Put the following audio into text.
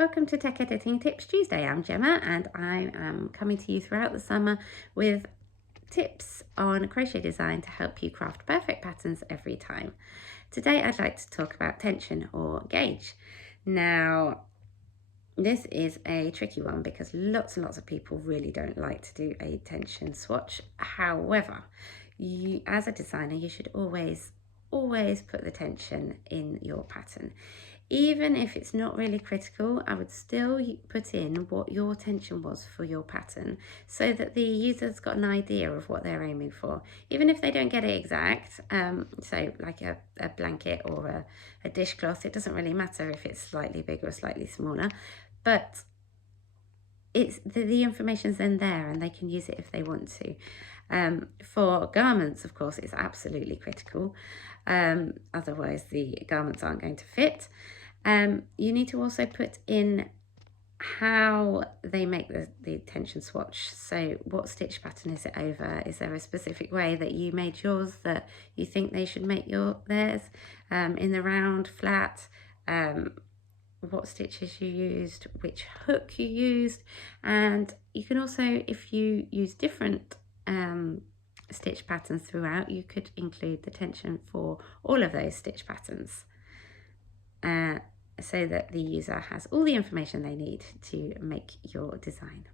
Welcome to Tech Editing Tips Tuesday. I'm Gemma and I am coming to you throughout the summer with tips on crochet design to help you craft perfect patterns every time. Today I'd like to talk about tension or gauge. Now, this is a tricky one because lots and lots of people really don't like to do a tension swatch. However, as a designer, you should always put the tension in your pattern. Even if it's not really critical, I would still put in what your tension was for your pattern so that the user's got an idea of what they're aiming for. Even if they don't get it exact, so like a blanket or a dishcloth, it doesn't really matter if it's slightly bigger or slightly smaller, but it's the information's then there and they can use it if they want to. For garments, of course, it's absolutely critical. Otherwise the garments aren't going to fit. You need to also put in how they make the tension swatch. So what stitch pattern is it over? Is there a specific way that you made yours that you think they should make theirs? In the round, flat, what stitches you used, which hook you used, and you can also, if you use different stitch patterns throughout, you could include the tension for all of those stitch patterns so that the user has all the information they need to make your design.